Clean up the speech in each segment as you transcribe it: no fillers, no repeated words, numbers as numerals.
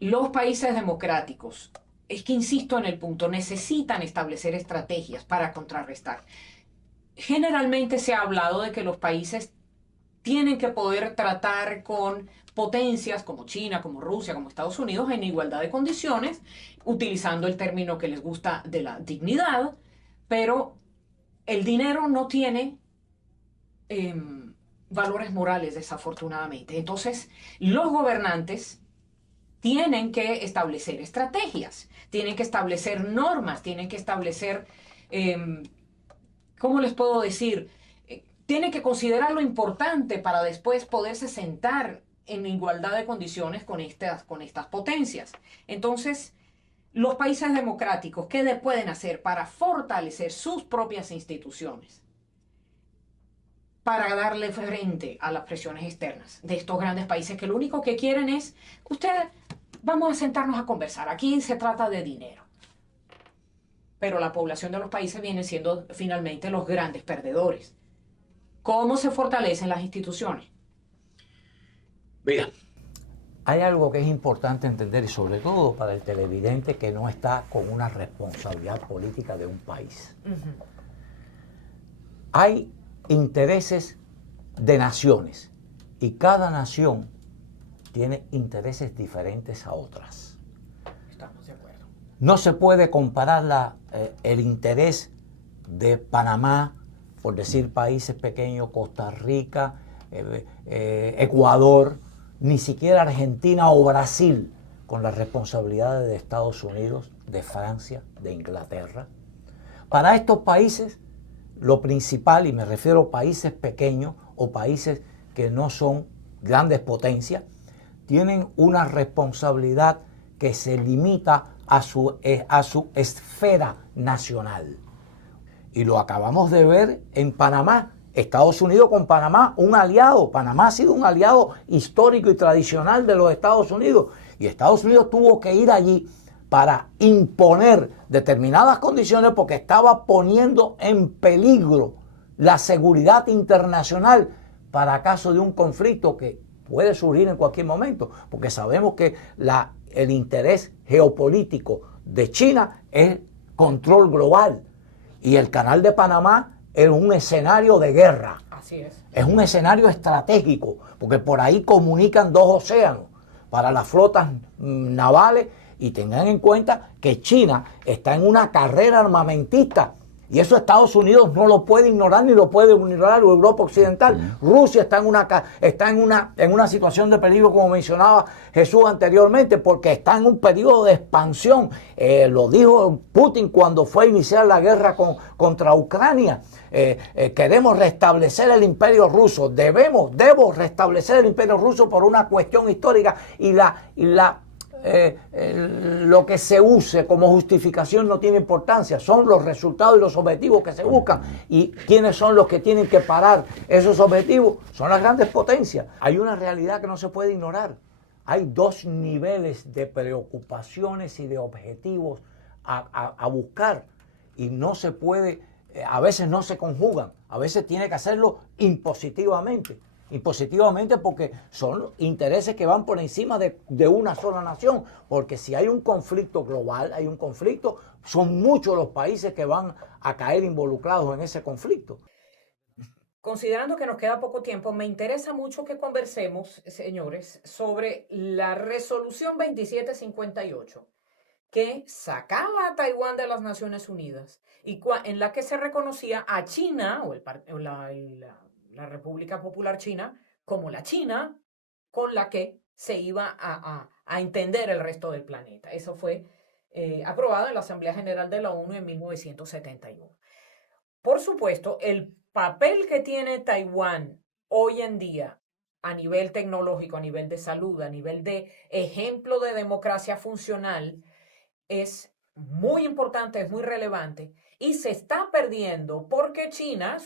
Los países democráticos, es que insisto en el punto, necesitan establecer estrategias para contrarrestar. Generalmente se ha hablado de que los países tienen que poder tratar con potencias como China, como Rusia, como Estados Unidos en igualdad de condiciones, utilizando el término que les gusta de la dignidad, pero el dinero no tiene eh, valores morales, desafortunadamente. Entonces, los gobernantes tienen que establecer estrategias, tienen que establecer normas, tienen que establecer, eh, ¿cómo les puedo decir? Tienen que considerar lo importante para después poderse sentar en igualdad de condiciones con estas potencias. Entonces, los países democráticos, ¿qué pueden hacer para fortalecer sus propias instituciones? Para darle frente a las presiones externas de estos grandes países que lo único que quieren es, ustedes, vamos a sentarnos a conversar, aquí se trata de dinero. Pero la población de los países viene siendo finalmente los grandes perdedores. ¿Cómo se fortalecen las instituciones? Mira, hay algo que es importante entender y sobre todo para el televidente que no está con una responsabilidad política de un país. Hay intereses de naciones y cada nación tiene intereses diferentes a otras. Estamos de acuerdo. No se puede comparar el interés de Panamá, por decir países pequeños, Costa Rica, Ecuador, ni siquiera Argentina o Brasil, con las responsabilidades de Estados Unidos, de Francia, de Inglaterra. Para estos países, lo principal, y me refiero a países pequeños o países que no son grandes potencias, tienen una responsabilidad que se limita a su esfera nacional. Y lo acabamos de ver en Panamá. Estados Unidos con Panamá, un aliado. Panamá ha sido un aliado histórico y tradicional de los Estados Unidos. Y Estados Unidos tuvo que ir allí para imponer determinadas condiciones porque estaba poniendo en peligro la seguridad internacional para caso de un conflicto que puede surgir en cualquier momento, porque sabemos que el interés geopolítico de China es control global y el canal de Panamá es un escenario de guerra. Así es. Es un escenario estratégico, porque por ahí comunican dos océanos para las flotas navales y tengan en cuenta que China está en una carrera armamentista y eso Estados Unidos no lo puede ignorar ni lo puede ignorar Europa Occidental. Rusia está en una situación de peligro, como mencionaba Jesús anteriormente, porque está en un periodo de expansión. Lo dijo Putin cuando fue a iniciar la guerra contra Ucrania. Queremos restablecer el imperio ruso. Debo restablecer el imperio ruso por una cuestión histórica y lo que se use como justificación no tiene importancia, son los resultados y los objetivos que se buscan. ¿Y quiénes son los que tienen que parar esos objetivos? Son las grandes potencias. Hay una realidad que no se puede ignorar. Hay dos niveles de preocupaciones y de objetivos a buscar y no se puede, a veces no se conjugan, a veces tiene que hacerlo impositivamente porque son intereses que van por encima de una sola nación, porque si hay un conflicto global, hay un conflicto, son muchos los países que van a caer involucrados en ese conflicto. Considerando que nos queda poco tiempo, me interesa mucho que conversemos, señores, sobre la resolución 2758 que sacaba a Taiwán de las Naciones Unidas y en la que se reconocía a China o la República Popular China como la China con la que se iba a entender el resto del planeta. Eso fue aprobado en la Asamblea General de la ONU en 1971. Por supuesto, el papel que tiene Taiwán hoy en día a nivel tecnológico, a nivel de salud, a nivel de ejemplo de democracia funcional, es muy importante, es muy relevante y se está perdiendo porque China,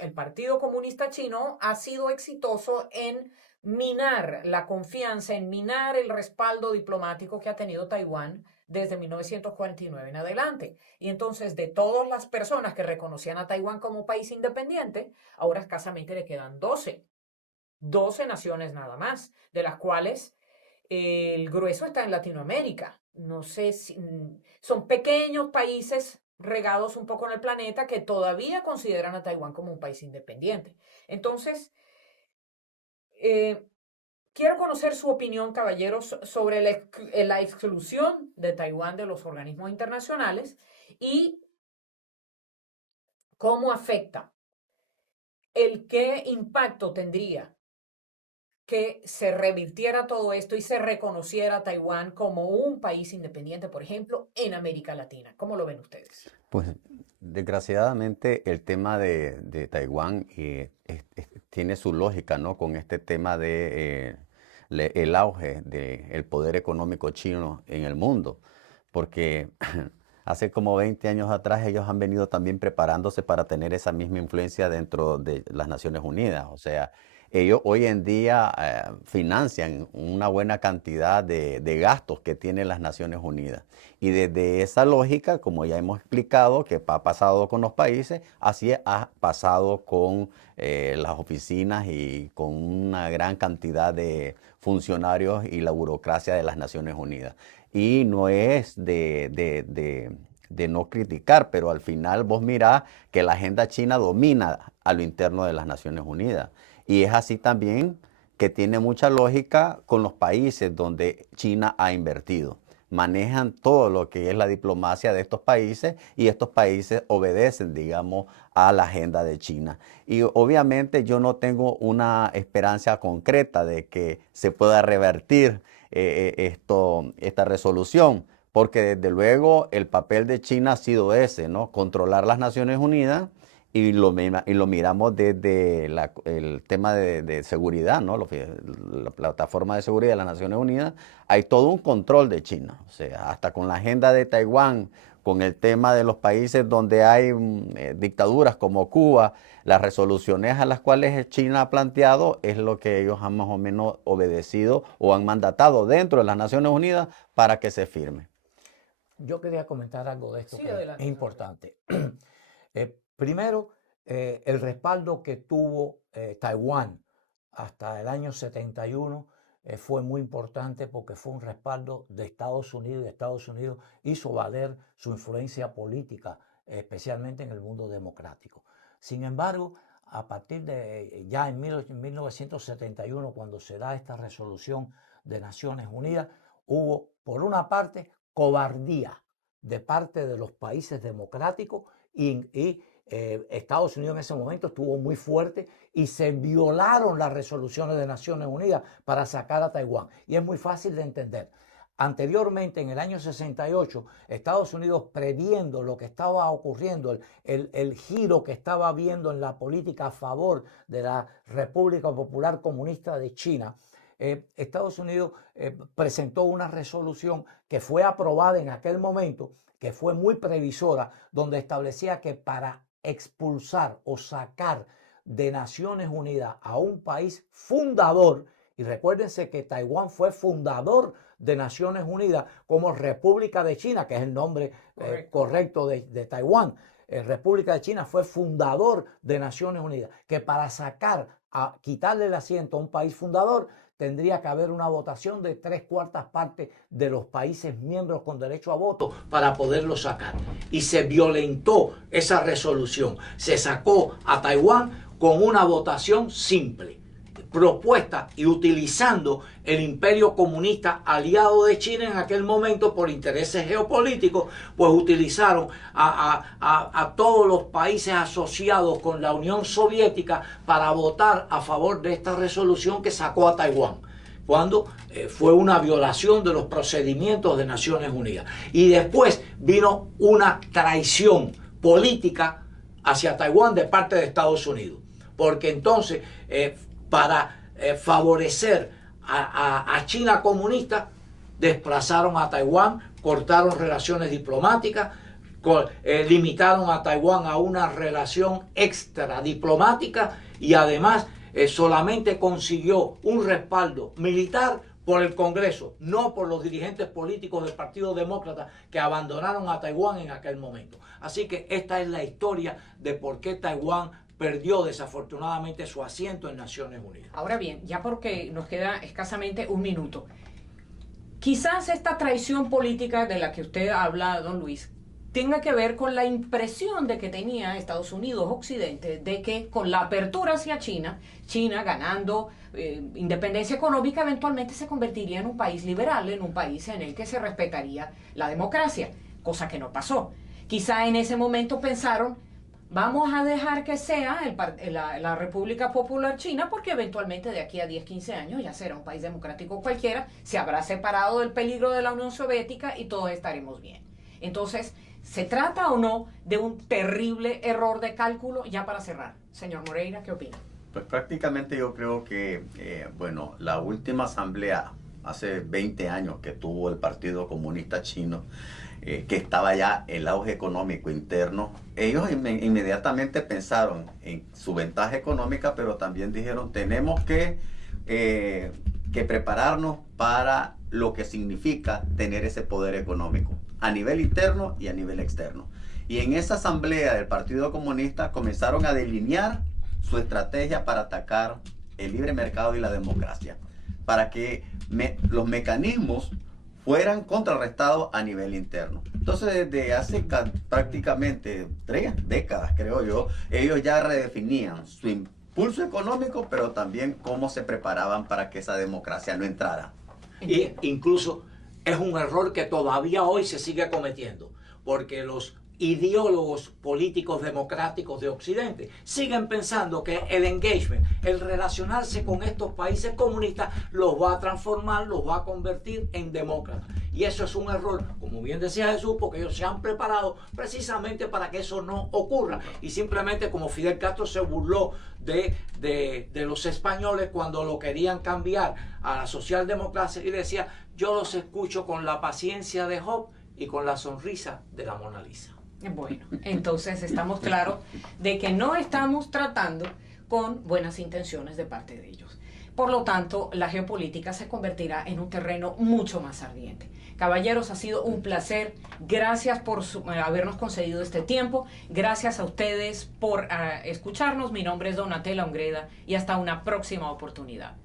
el Partido Comunista Chino, ha sido exitoso en minar la confianza, en minar el respaldo diplomático que ha tenido Taiwán desde 1949 en adelante. Y entonces, de todas las personas que reconocían a Taiwán como país independiente, ahora escasamente le quedan 12 naciones nada más, de las cuales el grueso está en Latinoamérica. No sé si son pequeños países regados un poco en el planeta que todavía consideran a Taiwán como un país independiente. Entonces, eh, quiero conocer su opinión, caballeros, sobre la exclusión de Taiwán de los organismos internacionales y cómo afecta, qué impacto tendría que se revirtiera todo esto y se reconociera a Taiwán como un país independiente, por ejemplo, en América Latina. ¿Cómo lo ven ustedes? Pues desgraciadamente el tema de Taiwán tiene su lógica, ¿no? Con este tema de el auge del poder económico chino en el mundo, porque hace como 20 años atrás ellos han venido también preparándose para tener esa misma influencia dentro de las Naciones Unidas. O sea, ellos hoy en día financian una buena cantidad de gastos que tienen las Naciones Unidas. Y desde esa lógica, como ya hemos explicado, que ha pasado con los países, así ha pasado con las oficinas y con una gran cantidad de funcionarios y la burocracia de las Naciones Unidas. Y no es de no criticar, pero al final vos mirás que la agenda china domina a lo interno de las Naciones Unidas. Y es así también que tiene mucha lógica con los países donde China ha invertido. Manejan todo lo que es la diplomacia de estos países y estos países obedecen, digamos, a la agenda de China. Y obviamente yo no tengo una esperanza concreta de que se pueda revertir esta resolución, porque desde luego el papel de China ha sido ese, ¿no? Controlar las Naciones Unidas. Y lo miramos desde el tema de seguridad, ¿no? La plataforma de seguridad de las Naciones Unidas. Hay todo un control de China. O sea, hasta con la agenda de Taiwán, con el tema de los países donde hay dictaduras como Cuba, las resoluciones a las cuales China ha planteado es lo que ellos han más o menos obedecido o han mandatado dentro de las Naciones Unidas para que se firme. Yo quería comentar algo de esto Sí, que adelante. es importante. Primero, el respaldo que tuvo Taiwán hasta el año 71 fue muy importante porque fue un respaldo de Estados Unidos, y Estados Unidos hizo valer su influencia política, especialmente en el mundo democrático. Sin embargo, a partir de ya en 1971, cuando se da esta resolución de Naciones Unidas, hubo, por una parte, cobardía de parte de los países democráticos y Estados Unidos en ese momento estuvo muy fuerte y se violaron las resoluciones de Naciones Unidas para sacar a Taiwán. Y es muy fácil de entender. Anteriormente, en el año 68, Estados Unidos, previendo lo que estaba ocurriendo, el giro que estaba habiendo en la política a favor de la República Popular Comunista de China, Estados Unidos presentó una resolución que fue aprobada en aquel momento, que fue muy previsora, donde establecía que para expulsar o sacar de Naciones Unidas a un país fundador, y recuérdense que Taiwán fue fundador de Naciones Unidas como República de China, que es el nombre correcto de Taiwán. República de China fue fundador de Naciones Unidas, que para quitarle el asiento a un país fundador, tendría que haber una votación de 3/4 partes de los países miembros con derecho a voto para poderlo sacar. Y se violentó esa resolución. Se sacó a Taiwán con una votación simple, propuesta y utilizando el imperio comunista aliado de China en aquel momento por intereses geopolíticos, pues utilizaron a todos los países asociados con la Unión Soviética para votar a favor de esta resolución que sacó a Taiwán, cuando fue una violación de los procedimientos de Naciones Unidas. Y después vino una traición política hacia Taiwán de parte de Estados Unidos, porque entonces para favorecer a China comunista, desplazaron a Taiwán, cortaron relaciones diplomáticas, limitaron a Taiwán a una relación extradiplomática y además solamente consiguió un respaldo militar por el Congreso, no por los dirigentes políticos del Partido Demócrata que abandonaron a Taiwán en aquel momento. Así que esta es la historia de por qué Taiwán perdió desafortunadamente su asiento en Naciones Unidas. Ahora bien, ya porque nos queda escasamente un minuto, Quizás esta traición política de la que usted habla, don Luis, tenga que ver con la impresión de que tenía Estados Unidos, Occidente, de que con la apertura hacia China, China ganando independencia económica, eventualmente se convertiría en un país liberal, en un país en el que se respetaría la democracia, cosa que no pasó. Quizá en ese momento pensaron, vamos a dejar que sea la República Popular China, porque eventualmente de aquí a 10, 15 años ya será un país democrático cualquiera, se habrá separado del peligro de la Unión Soviética y todos estaremos bien. Entonces, ¿se trata o no de un terrible error de cálculo? Ya para cerrar, señor Moreira, ¿qué opina? Pues prácticamente yo creo que, bueno, la última asamblea hace 20 años que tuvo el Partido Comunista Chino, que estaba ya el auge económico interno, ellos inmediatamente pensaron en su ventaja económica, pero también dijeron, tenemos que prepararnos para lo que significa tener ese poder económico, a nivel interno y a nivel externo. Y en esa asamblea del Partido Comunista comenzaron a delinear su estrategia para atacar el libre mercado y la democracia, para que los mecanismos fueran contrarrestados a nivel interno. Entonces, desde hace prácticamente 3 décadas, creo yo, ellos ya redefinían su impulso económico, pero también cómo se preparaban para que esa democracia no entrara. Y incluso es un error que todavía hoy se sigue cometiendo, porque los ideólogos políticos democráticos de Occidente siguen pensando que el engagement, el relacionarse con estos países comunistas, los va a transformar, los va a convertir en demócratas. Y eso es un error, como bien decía Jesús, porque ellos se han preparado precisamente para que eso no ocurra. Y simplemente como Fidel Castro se burló de los españoles cuando lo querían cambiar a la socialdemocracia y decía, yo los escucho con la paciencia de Job y con la sonrisa de la Mona Lisa. Bueno, entonces estamos claros de que no estamos tratando con buenas intenciones de parte de ellos. Por lo tanto, la geopolítica se convertirá en un terreno mucho más ardiente. Caballeros, ha sido un placer. Gracias por habernos concedido este tiempo. Gracias a ustedes por escucharnos. Mi nombre es Donatella Ongreda y hasta una próxima oportunidad.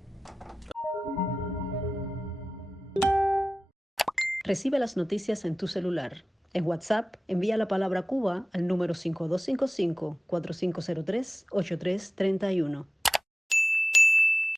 Recibe las noticias en tu celular. En WhatsApp, envía la palabra Cuba al número 5255-4503-8331.